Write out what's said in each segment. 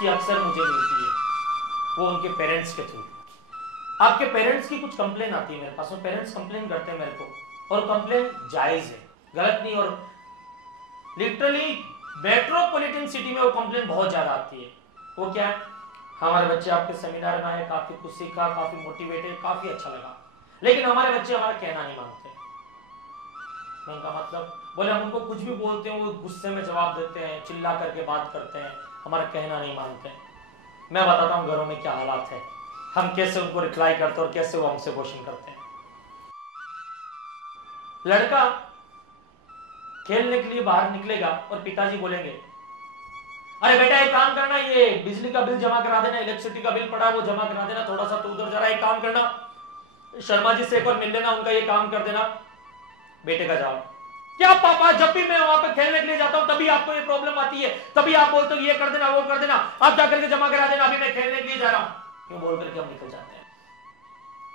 की अक्सर मुझे मिलती है, वो उनके पेरेंट्स के थ्रू। आपके पेरेंट्स की कुछ कंप्लेन आती है मेरे पास, और पेरेंट्स कंप्लेन करते हैं मेरे को, और कंप्लेन जायज है, गलत नहीं। और लिटरली मेट्रोपॉलिटन सिटी में वो कंप्लेन बहुत ज्यादा आती है। वो क्या है, हमारे बच्चे आपके सेमिनार में आए, काफी कुछ सीखा, काफी मोटिवेटेड, काफी अच्छा लगा, लेकिन हमारे बच्चे हमारा कहना नहीं मानते। उनका मतलब, बोले हम उनको कुछ भी बोलते हैं वो गुस्से में जवाब देते हैं, चिल्ला करके बात करते हैं, हमारा कहना नहीं मानते। मैं बताता हूँ घरों में क्या हालात है, हम कैसे उनको रिप्लाई करते हैं और कैसे वो हमसे क्वेश्चन करते हैं। लड़का खेलने के लिए बाहर निकलेगा और पिताजी बोलेंगे, अरे बेटा एक काम करना, ये बिजली का बिल जमा करा देना, इलेक्ट्रिसिटी का बिल पड़ा वो जमा करा देना, थोड़ा सा तू उधर जरा एक काम करना, शर्मा जी से एक बार मिल लेना, उनका ये काम कर देना। बेटे का जवाब, क्या पापा, जब भी मैं वहां पे खेलने के लिए जाता हूं तभी आपको ये प्रॉब्लम आती है, तभी आप बोलते हो ये कर देना वो कर देना, आप जाकर के जमा करा देना, अभी मैं खेलने के लिए जा रहा हूं। क्यों बोल करके हम निकल जाते हैं।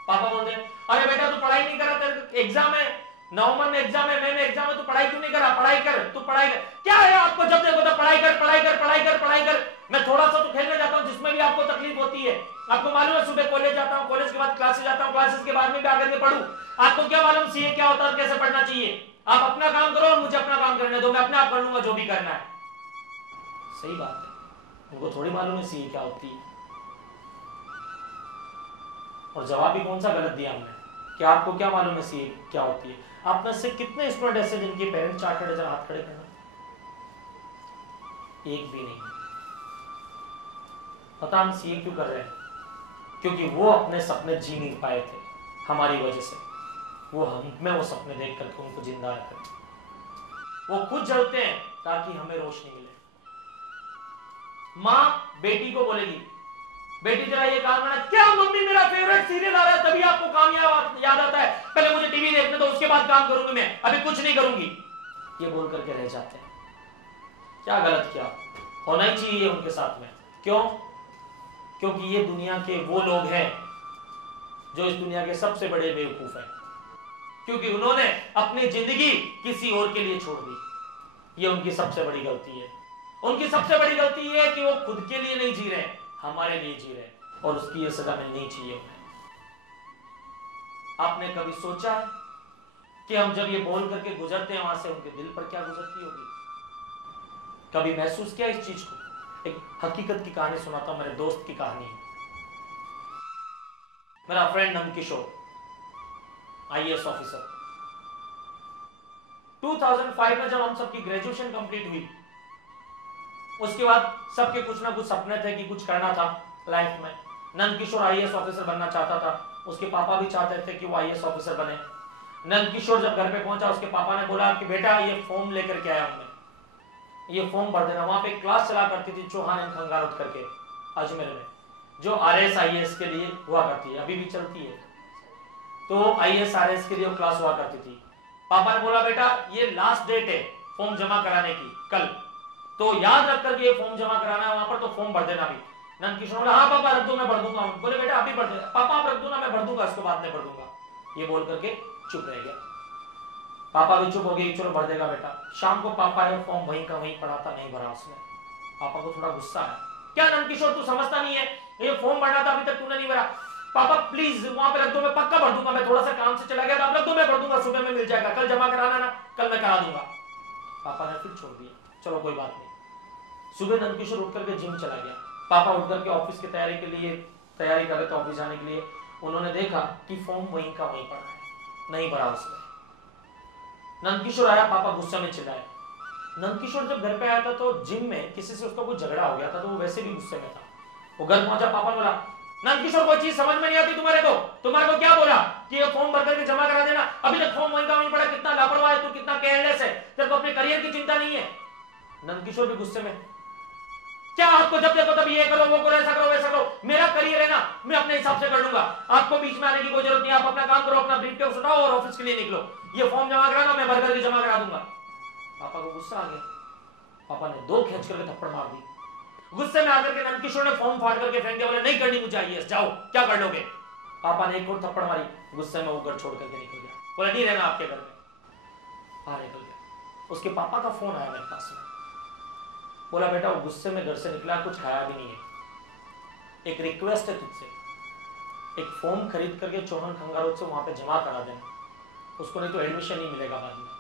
पापा बोलते हैं, अरे बेटा तू पढ़ाई नहीं कर रहा, तेरे एग्जाम है, नवंबर में एग्जाम है, मई में एग्जाम है, तू पढ़ाई क्यों नहीं कर रहा, पढ़ाई कर, तू पढ़ाई कर। क्या है आपको, जब देखो तो पढ़ाई कर पढ़ाई कर पढ़ाई कर पढ़ाई कर। मैं थोड़ा सा तो खेलने जाता हूं जिसमें भी आपको तकलीफ होती है। आपको मालूम है सुबह कॉलेज जाता हूं, कॉलेज के बाद क्लासेस जाता हूं, क्लासेस के बाद में भी आकर के पढ़ूं। आपको क्या मालूम सीए क्या होता है, कैसे पढ़ना चाहिए। आप अपना काम करो और मुझे अपना काम करने दो, मैं अपने आप कर लूंगा जो भी करना है। सही बात है, उनको थोड़ी मालूम है सीए क्या होती है। और जवाब भी कौन सा गलत दिया हमने, कि आपको क्या मालूम है सीए क्या होती है। आप में से कितने स्टूडेंट ऐसे जिनके पेरेंट्स चार्टर्ड है, जरा हाथ खड़े करना। एक भी नहीं। पता हम सीए क्यों कर रहे हैं, क्योंकि वो अपने सपने जी नहीं पाए थे हमारी वजह से, वो हम में वो सपने देख करके उनको जिंदा रखें। वो खुद जलते हैं ताकि हमें रोशनी मिले। माँ बेटी को बोलेगी, बेटी जरा ये काम करना, क्या मम्मी मेरा फेवरेट सीरियल आ रहा है तभी आपको काम याद आता है, पहले मुझे टीवी देखने दो उसके बाद काम करूंगी, मैं अभी कुछ नहीं करूंगी। ये बोल करके रह जाते हैं। क्या गलत किया, होना ही चाहिए उनके साथ में। क्यों, क्योंकि ये दुनिया के वो लोग हैं जो इस दुनिया के सबसे बड़े बेवकूफ हैं, क्योंकि उन्होंने अपनी जिंदगी किसी और के लिए छोड़ दी। ये उनकी सबसे बड़ी गलती है। उनकी सबसे बड़ी गलती है कि वो खुद के लिए नहीं जी रहे, हमारे लिए जी रहे, और उसकी ये सजा मिलनी चाहिए उन्हें। आपने कभी सोचा है कि हम जब ये बोल करके गुजरते हैं वहां से उनके दिल पर क्या गुजरती होगी। कभी महसूस किया इस चीज को। एक हकीकत की कहानी सुनाता हूं, मेरे दोस्त की कहानी। मेरा फ्रेंड नंदकिशोर, आईएएस ऑफिसर। 2005 में जब हम सबकी ग्रेजुएशन कंप्लीट हुई, उसके बाद सबके कुछ ना कुछ सपने थे कि कुछ करना था लाइफ में। नंदकिशोर आईएएस ऑफिसर बनना चाहता था, उसके पापा भी चाहते थे कि वो आईएएस ऑफिसर बने। नंदकिशोर जब घर पे पहुंचा, उसके पापा ने बोला कि बेटा ये फॉर्म लेकर के आया हूं मैं, ये फॉर्म भर देना। वहां पे एक क्लास चला करती थी चौहान एंड खंगारत करके अजमेर में, जो आरएएस आईएएस के लिए हुआ करती है, अभी भी चलती है। तो आईएएस आरएएस के लिए वो क्लास हुआ करती थी। पापा ने बोला बेटा ये लास्ट डेट है फॉर्म जमा कराने की कल, तो याद रख करके ये फॉर्म जमा कराना है वहां पर, तो फॉर्म भर देना भी। नंदकिशोर बोला हाँ पापा रख दो, मैं भर दूंगा। बोले बेटा अभी भर देना। पापा आप रख दो ना, मैं भर दूंगा, इसको बाद में भर दूंगा। ये बोल करके चुप रह गया। पापा भी चुप हो गए, चलो भर देगा बेटा। शाम को पापा आए, फॉर्म वहीं का वहीं पड़ा था, नहीं भरा उसने। पापा को थोड़ा गुस्सा आया, क्या नंदकिशोर तू समझता नहीं है, ये फॉर्म भरना था अभी तक तूने नहीं भरा। पापा प्लीज वहां पे रख दो, मैं पक्का भर दूंगा, मैं थोड़ा सा काम से चला गया था, रख दो मैं भर दूंगा, सुबह में मिल जाएगा, कल जमा कराना ना, कल मैं करा दूंगा। पापा ने फिर छोड़ दिया, चलो कोई बात नहीं। सुबह नंदकिशोर उठ करके जिम चला गया। पापा उठ करके ऑफिस की तैयारी के लिए तैयारी कर रहे थे, ऑफिस जाने के लिए। उन्होंने देखा कि फॉर्म वहीं का वहीं पड़ा है, नहीं भरा उसने। नंदकिशोर आया, पापा गुस्से में चिल्लाए। नंदकिशोर जब घर पे आया था तो जिम में किसी से उसका कुछ झगड़ा हो गया था, तो वो वैसे भी गुस्से में था। वो घर पहुंचा, पापा ने बोला नंदकिशोर कोई चीज समझ में नहीं आती तुम्हारे को क्या बोला कि ये फॉर्म भर करके जमा करा देना, अभी तक फॉर्म वहीं का वहीं पड़ा, कितना लापरवाह है तू, कितना केयरलेस है, तेरे को अपने करियर की चिंता नहीं है। नंदकिशोर भी गुस्से में, क्या आपको जब देखो तब ये करो वो करो, ऐसा करो वैसा करो, मेरा करियर है ना, मैं अपने हिसाब से कर लूंगा, आपको बीच में आने की कोई जरूरत नहीं, आप अपना काम करो, अपना ब्रीफकेस उठाओ और ऑफिस के लिए निकलो, ये फॉर्म जमा कराना, मैं भर करके जमा करा दूंगा। पापा को गुस्सा आ गया, पापा ने दो खींच करके थप्पड़ मार दी। गुस्से में आकर के नंदकिशोर ने फॉर्म फाड़ करके फेंक दिया, बोले नहीं करनी मुझे आईएएस, जाओ क्या कर लोगे। पापा ने एक और थप्पड़ मारी, गुस्से में वो घर छोड़ करके निकल गया, बोला नहीं रहना आपके घर में, बाहर निकल गया। उसके पापा का फोन आया मेरे पास में, बोला बेटा वो गुस्से में घर से निकला, कुछ खाया भी नहीं है, एक रिक्वेस्ट है तुझसे, एक फॉर्म खरीद करके चौहन खंगारों से वहां पे जमा करा देना उसको, नहीं तो एडमिशन नहीं मिलेगा बाद में,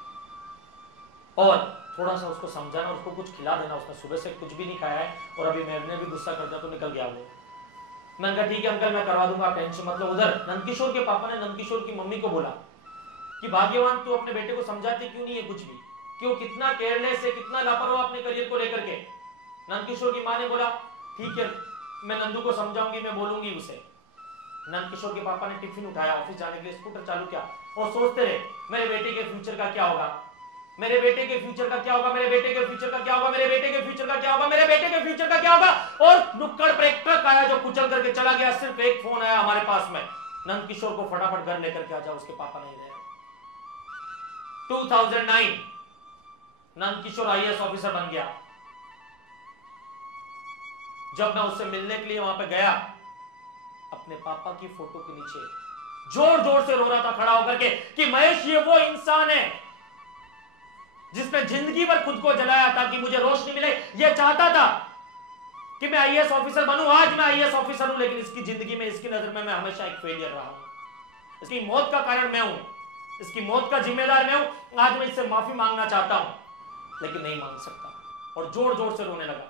और थोड़ा सा उसको समझाना, उसको कुछ खिला देना, उसने सुबह से कुछ भी नहीं खाया है और अभी मैंने भी गुस्सा कर दिया तो निकल गया वो। मैंने कहा ठीक है अंकल मैं करवा दूंगा, टेंशन मतलब। उधर नंदकिशोर के पापा ने नंदकिशोर की मम्मी को बोला कि भाग्यवान तू अपने बेटे को समझाती क्यों नहीं है कुछ भी, कि वो कितना केयरलेस है, कितना लापरवाह अपने करियर को लेकर के। नंदकिशोर की मां ने बोला ठीक है मैं नंदू को समझाऊंगी, मैं बोलूंगी उसे। नंदकिशोर के पापा ने टिफिन उठाया, ऑफिस जाने के लिए स्कूटर चालू किया और सोचते रहे मेरे बेटे के फ्यूचर का क्या होगा, मेरे बेटे के फ्यूचर का क्या होगा, मेरे बेटे के फ्यूचर का क्या होगा, मेरे बेटे के फ्यूचर का क्या होगा, मेरे बेटे के फ्यूचर का क्या होगा। और नुक्कड़ पर एक ट्रक आया जो कुचल करके चला गया, सिर्फ एक फोन आया हमारे पास में, नंदकिशोर को फटाफट घर लेकर के आ जाओ, उसके पापा नहीं रहे। 2009 नंदकिशोर आईएएस ऑफिसर बन गया। जब मैं उससे मिलने के लिए वहां पे गया, अपने पापा की फोटो के नीचे जोर जोर से रो रहा था खड़ा होकर के कि महेश ये वो इंसान है जिसने जिंदगी भर खुद को जलाया ताकि मुझे रोशनी मिले। ये चाहता था कि मैं आईएएस ऑफिसर बनूं, आज मैं आईएएस ऑफिसर हूं, लेकिन इसकी जिंदगी में, इसकी नजर में मैं हमेशा एक फेलियर रहा हूं। इसकी मौत का कारण मैं हूं, इसकी मौत का जिम्मेदार मैं हूं। आज मैं इससे माफी मांगना चाहता हूं लेकिन नहीं मांग सकता, और जोर जोर से रोने लगा।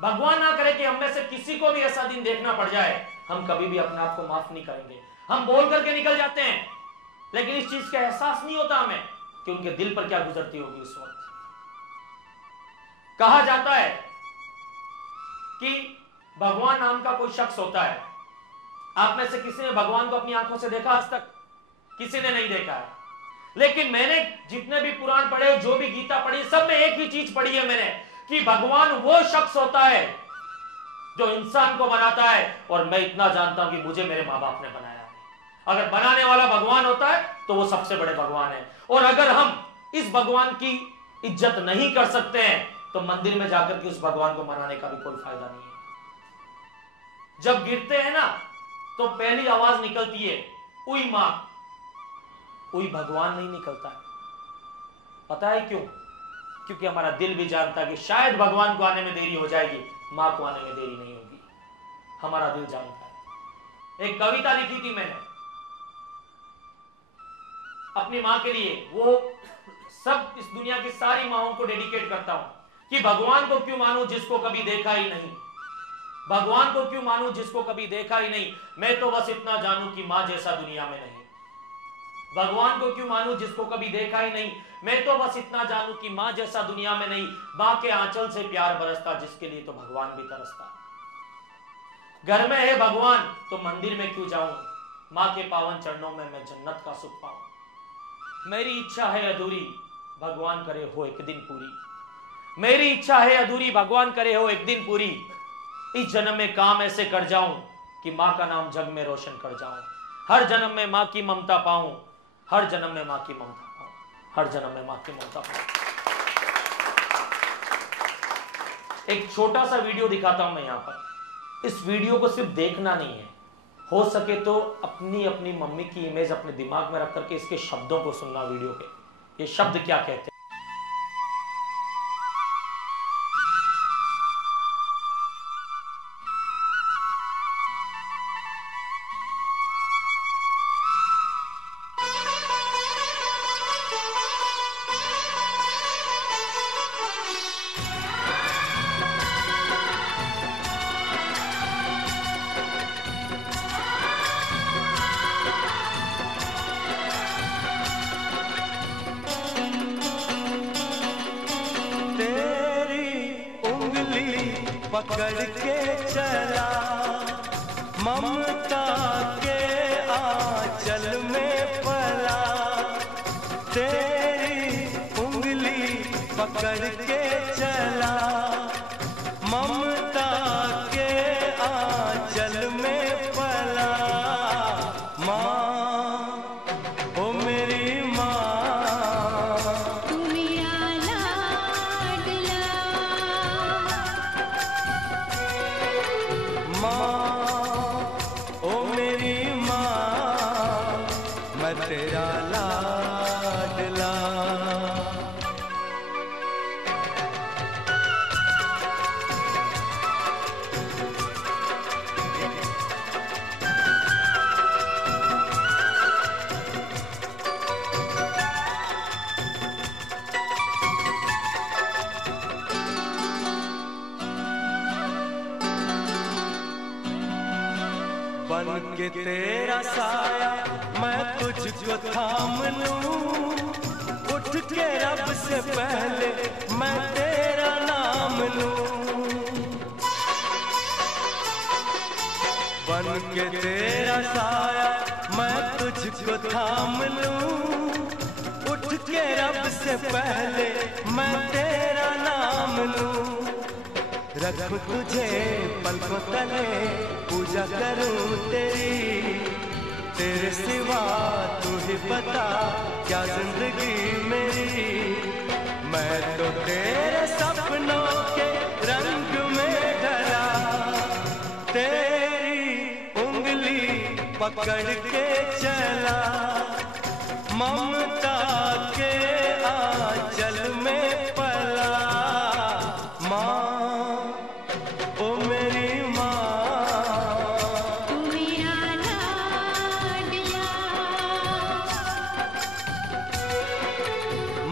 भगवान ना करे कि हम में से किसी को भी ऐसा दिन देखना पड़ जाए, हम कभी भी अपने आप को माफ नहीं करेंगे। हम बोल करके निकल जाते हैं लेकिन इस चीज का एहसास नहीं होता हमें कि उनके दिल पर क्या गुजरती होगी उस वक्त। कहा जाता है कि भगवान नाम का कोई शख्स होता है। आप में से किसी ने भगवान को अपनी आंखों से देखा आज तक? किसी ने नहीं देखा है, लेकिन मैंने जितने भी पुराण पढ़े, जो भी गीता पढ़ी, सब में एक ही चीज पढ़ी है मैंने, कि भगवान वो शख्स होता है जो इंसान को बनाता है। और मैं इतना जानता हूं कि मुझे मेरे मां बाप ने बनाया है। अगर बनाने वाला भगवान होता है तो वो सबसे बड़े भगवान है। और अगर हम इस भगवान की इज्जत नहीं कर सकते हैं तो मंदिर में जाकर के उस भगवान को मनाने का भी कोई फायदा नहीं है। जब गिरते हैं ना तो पहली आवाज निकलती है उई मां, उई भगवान नहीं निकलता है। पता है क्यों? क्योंकि हमारा दिल भी जानता है कि शायद भगवान को आने में देरी हो जाएगी, मां को आने में देरी नहीं होगी। हमारा दिल जानता है। एक कविता लिखी थी मैंने अपनी मां के लिए, वो सब इस दुनिया की सारी माओं को डेडिकेट करता हूं कि भगवान को क्यों मानूं जिसको कभी देखा ही नहीं, भगवान को क्यों मानूं जिसको कभी देखा ही नहीं। मैं तो बस इतना जानूं कि मां जैसा दुनिया में नहीं। भगवान को क्यों मानूं जिसको कभी देखा ही नहीं। मैं तो बस इतना जानूं कि मां जैसा दुनिया में नहीं। मां के आंचल से प्यार बरसता जिसके लिए तो भगवान भी तरसता। घर में है भगवान तो मंदिर में क्यों जाऊं, मां के पावन चरणों में मैं जन्नत का सुख पाऊं। मेरी इच्छा है अधूरी, भगवान करे हो एक दिन पूरी। मेरी इच्छा है अधूरी, भगवान करे हो एक दिन पूरी। इस जन्म में काम ऐसे कर जाऊं कि मां का नाम जग में रोशन कर जाऊं। हर जन्म में मां की ममता पाऊं, हर जन्म में मां की ममता पाऊं, हर जन्म में मां की ममता पाऊं। एक छोटा सा वीडियो दिखाता हूं मैं यहां पर। इस वीडियो को सिर्फ देखना नहीं है, हो सके तो अपनी अपनी मम्मी की इमेज अपने दिमाग में रख करके इसके शब्दों को सुनना, वीडियो के ये शब्द क्या कहते हैं। पकड़ के चला ममता के आंचल में पला। तेरी उंगली पकड़ के चला ममता के आंचल में पला। माँ ओ मेरी माँ, तू मेरा लाडला। माँ ओ मेरी माँ, मैं तेरा लाडला। बन के तेरा साया मैं तुझको थाम लूं, उठ के रब से पहले मैं तेरा नाम लूं। बन के तेरा साया मैं तुझको थाम लूं, उठ के रब से पहले मैं तेरा नाम लूं। रखूं तुझे पलकों तले, पूजा करूं तेरी, तेरे सिवा तू ही बता क्या जिंदगी मेरी। मैं तो तेरे सपनों के रंग में ढला, तेरी उंगली पकड़ के चला, ममता के आंचल में पला। माँ ओ मेरी माँ, तू मेरा लाडला,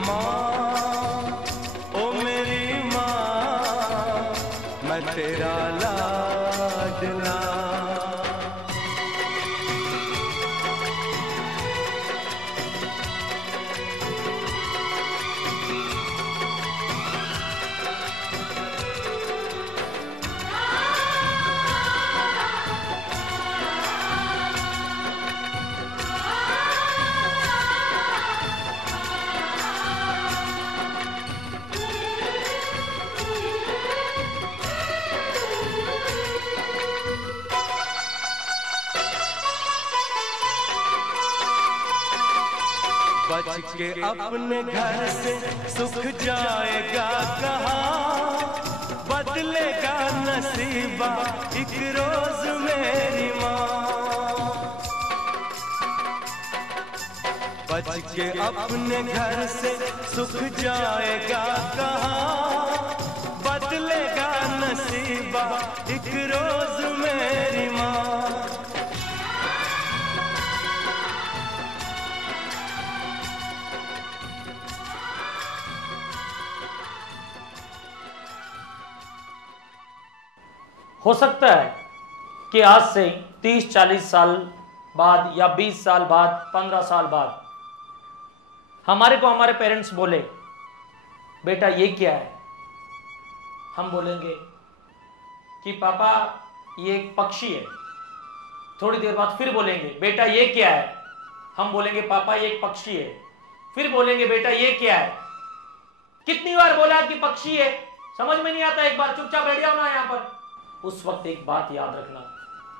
माँ ओ मेरी माँ, मैं तेरा लाडला। बच के अपने घर से सुख जाएगा कहाँ, बदलेगा नसीबा एक रोज मेरी माँ। बच के अपने घर से सुख जाएगा कहाँ, बदलेगा नसीबा एक रोज मेरी माँ। हो सकता है कि आज से 30-40 साल बाद या 20 साल बाद, 15 साल बाद हमारे को हमारे पेरेंट्स बोले बेटा ये क्या है, हम बोलेंगे कि पापा ये एक पक्षी है। थोड़ी देर बाद फिर बोलेंगे बेटा ये क्या है, हम बोलेंगे पापा ये एक पक्षी है। फिर बोलेंगे बेटा ये क्या है। कितनी बार बोला कि पक्षी है, समझ में नहीं आता, एक बार चुपचाप बैठ जाओ ना यहाँ पर। उस वक्त एक बात याद रखना,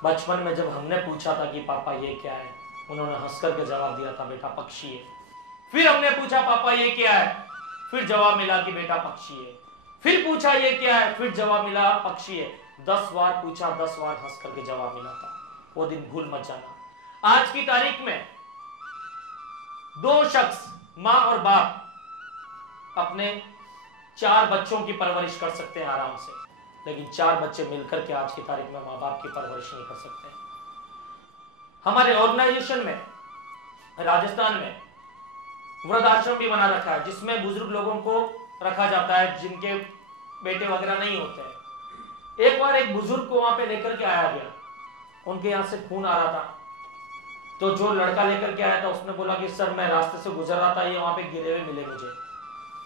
बचपन में जब हमने पूछा था कि पापा ये क्या है, उन्होंने हंस करके जवाब दिया था बेटा पक्षी है। फिर हमने पूछा पापा ये क्या है, फिर जवाब मिला कि बेटा पक्षी है। फिर पूछा ये क्या है, फिर जवाब मिला पक्षी है। 10 बार पूछा, 10 बार हंस करके जवाब मिला था। वो दिन भूल मत जाना। आज की तारीख में 2 शख्स, माँ और बाप, अपने 4 बच्चों की परवरिश कर सकते हैं आराम से, लेकिन 4 बच्चे मिलकर के आज की तारीख में माँ बाप की परवरिश नहीं कर सकते। हमारे ऑर्गेनाइजेशन में राजस्थान में वृद्धाश्रम भी बना रखा है, जिसमें बुजुर्ग लोगों को रखा जाता है जिनके बेटे वगैरह नहीं होते हैं। एक बार एक बुजुर्ग को वहां पे लेकर के आया गया, उनके यहाँ से खून आ रहा था। तो जो लड़का लेकर के आया था उसने बोला कि सर मैं रास्ते से गुजर रहा था, ये वहां पे गिरे हुए मिले मुझे।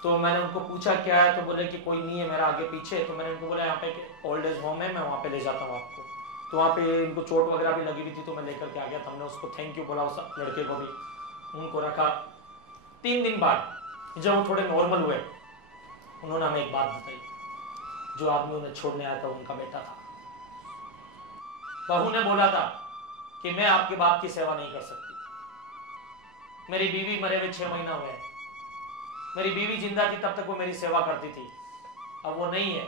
तो मैंने उनको पूछा क्या है, तो बोले कि कोई नहीं है मेरा आगे पीछे। तो मैंने उनको बोला यहाँ पे ओल्ड एज होम है, मैं वहाँ पे ले जाता हूँ आपको। तो वहाँ पे इनको चोट वगैरह भी लगी हुई थी, तो मैं लेकर के आ गया था। हमने उसको थैंक यू बोला, उस लड़के को भी, उनको रखा। 3 दिन बाद जब वो थोड़े नॉर्मल हुए, उन्होंने हमें एक बात बताई, जो आदमी उन्हें छोड़ने आया था उनका बेटा था। बहू ने बोला था कि मैं आपके बाप की सेवा नहीं कर सकती, मेरी बीवी मरे हुए 6 महीना हुए, मेरी बीवी जिंदा थी तब तक वो मेरी सेवा करती थी, अब वो नहीं है,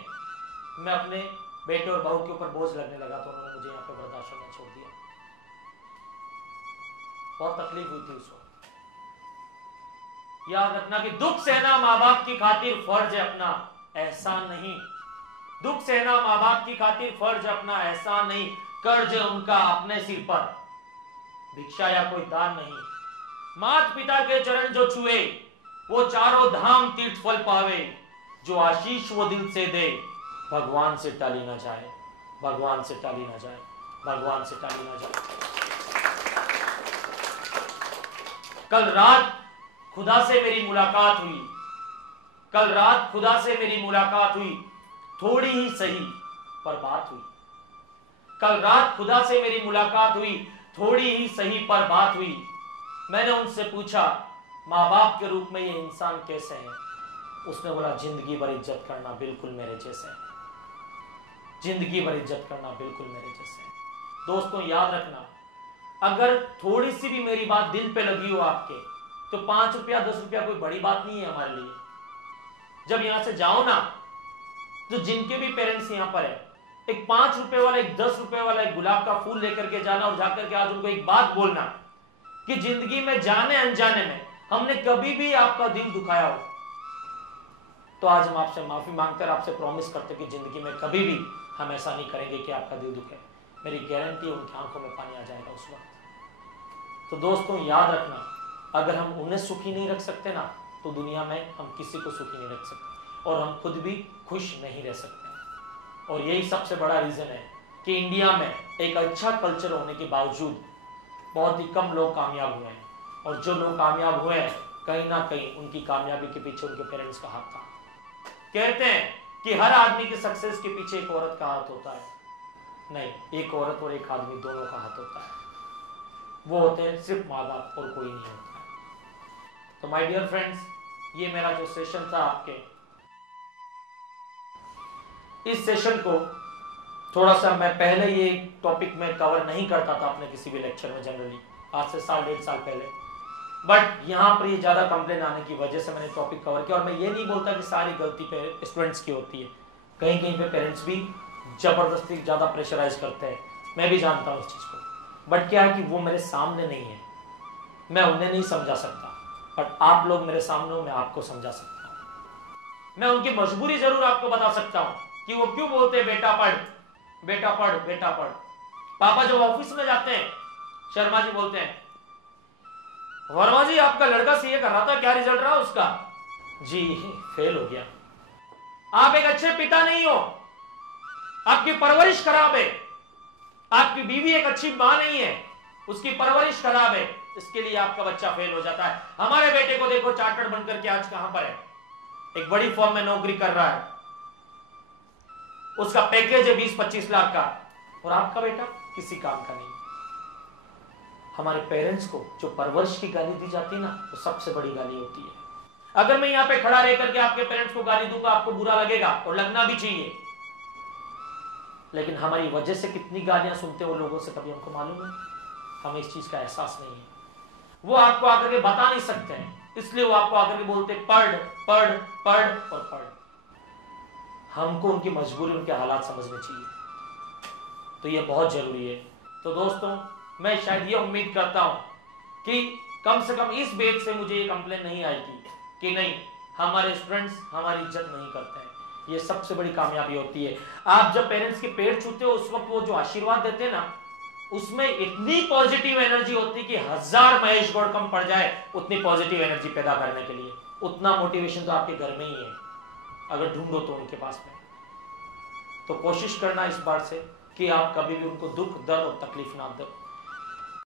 मैं अपने बेटे और बहू के ऊपर बोझ लगने लगा, तो उन्होंने मुझे यहाँ पे वृद्धाश्रम में छोड़ दिया। बहुत तकलीफ हुई थी उस वक्त। याद रखना कि दुख सहना माँ बाप की खातिर फर्ज है अपना, एहसान नहीं। दुख सहना माँ बाप की खातिर फर्ज अपना, एहसान नहीं। कर्ज उनका अपने सिर पर, भिक्षा या कोई दान नहीं। माता पिता के चरण जो छुए, वो चारों धाम तीर्थ फल पावे। जो आशीष वो दिल से दे, भगवान से टाली ना जाए, भगवान से टाली ना जाए। भगवान से टाली ना जाए। कल रात खुदा से मेरी मुलाकात हुई, कल रात खुदा से मेरी मुलाकात हुई, थोड़ी ही सही पर बात हुई। कल रात खुदा से मेरी मुलाकात हुई, थोड़ी ही सही पर बात हुई। मैंने उनसे पूछा माँ बाप के रूप में ये इंसान कैसे हैं? उसने बोला जिंदगी भर इज्जत करना बिल्कुल मेरे जैसे है, जिंदगी भर इज्जत करना बिल्कुल मेरे जैसे है। दोस्तों याद रखना, अगर थोड़ी सी भी मेरी बात दिल पे लगी हो आपके, तो 5 रुपया 10 रुपया कोई बड़ी बात नहीं है हमारे लिए। जब यहां से जाओ ना, तो जिनके भी पेरेंट्स यहां पर है, एक 5 रुपए वाला, एक 10 रुपए वाला एक गुलाब का फूल लेकर के जाना और जाकर के आज उनको एक बात बोलना कि जिंदगी में जाने अनजाने में हमने कभी भी आपका दिल दुखाया हो, तो आज हम आपसे माफी मांगते हैं, आपसे प्रॉमिस करते कि जिंदगी में कभी भी हम ऐसा नहीं करेंगे कि आपका दिल दुखे। मेरी गारंटी है उनकी आंखों में पानी आ जाएगा उस वक्त। तो दोस्तों याद रखना, अगर हम उन्हें सुखी नहीं रख सकते ना, तो दुनिया में हम किसी को सुखी नहीं रख सकते और हम खुद भी खुश नहीं रह सकते। और यही सबसे बड़ा रीजन है कि इंडिया में एक अच्छा कल्चर होने के बावजूद बहुत ही कम लोग कामयाब हुए हैं, और जो लोग कामयाब हुए हैं कहीं ना कहीं उनकी कामयाबी के पीछे उनके पेरेंट्स का हाथ था। कहते हैं कि हर आदमी के सक्सेस के पीछे एक औरत का हाथ होता है। नहीं, एक औरत और एक आदमी दोनों का हाथ होता है। वो होते हैं सिर्फ माँ बाप और कोई नहीं होता है। तो माय डियर फ्रेंड्स, ये मेरा जो सेशन था आपके, इस सेशन को थोड़ा सा मैं पहले ये टॉपिक में कवर नहीं करता था अपने किसी भी लेक्चर में जनरली, आज से 1.5 साल पहले, बट यहाँ पर ये ज़्यादा कंप्लेन आने की वजह से मैंने टॉपिक कवर किया। और मैं ये नहीं बोलता कि सारी गलती पे स्टूडेंट्स की होती है, कहीं कहीं पे पेरेंट्स भी ज़बरदस्ती ज़्यादा प्रेशराइज करते हैं, मैं भी जानता हूँ इस चीज़ को। बट क्या है कि वो मेरे सामने नहीं है, मैं उन्हें नहीं समझा सकता, बट आप लोग मेरे सामने हो, मैं आपको समझा सकता हूँ। मैं उनकी मजबूरी जरूर आपको बता सकता हूँ कि वो क्यों बोलते हैं बेटा पढ़, बेटा पढ़, बेटा पढ़। पापा जब ऑफिस में जाते हैं, शर्मा जी बोलते हैं वर्मा जी आपका लड़का सीए कर रहा था, क्या रिजल्ट रहा उसका? जी फेल हो गया। आप एक अच्छे पिता नहीं हो, आपकी परवरिश खराब है, आपकी बीवी एक अच्छी मां नहीं है, उसकी परवरिश खराब है, इसके लिए आपका बच्चा फेल हो जाता है। हमारे बेटे को देखो चार्टर्ड बनकर के आज कहां पर है, एक बड़ी फर्म में नौकरी कर रहा है, उसका पैकेज है 20-25 लाख का, और आपका बेटा किसी काम का नहीं। हमारे पेरेंट्स को जो परवरिश की गाली दी जाती है ना, वो सबसे बड़ी गाली होती है। अगर मैं यहां पे खड़ा रह करके आपके पेरेंट्स को गाली दूंगा, आपको बुरा लगेगा और लगना भी चाहिए, लेकिन हमारी वजह से कितनी गालियां सुनते हो लोगों से कभी हमको मालूम है? हमें इस चीज का एहसास नहीं है। वो आपको आकर के बता नहीं सकते हैं, इसलिए वो आपको आकर के बोलते पढ़ पढ़ पढ़ और पढ़। हमको उनकी मजबूरी, उनके हालात समझने चाहिए, तो ये बहुत जरूरी है। तो दोस्तों, मैं शायद ये उम्मीद करता हूं कि कम से कम इस बेस से मुझे ये कंप्लेन नहीं आएगी कि नहीं हमारे स्टूडेंट्स हमारी इज्जत नहीं करते हैं। ये सबसे बड़ी कामयाबी होती है। आप जब पेरेंट्स के पैर छूते हो, उस वक्त वो जो आशीर्वाद देते हैं ना, उसमें इतनी पॉजिटिव एनर्जी होती है कि 1000 महेश गौड़ कम पड़ जाए उतनी पॉजिटिव एनर्जी पैदा करने के लिए। उतना मोटिवेशन तो आपके घर में ही है, अगर ढूंढो तो उनके पास में। तो कोशिश करना इस बार से कि आप कभी भी उनको दुख, दर्द और तकलीफ ना दो।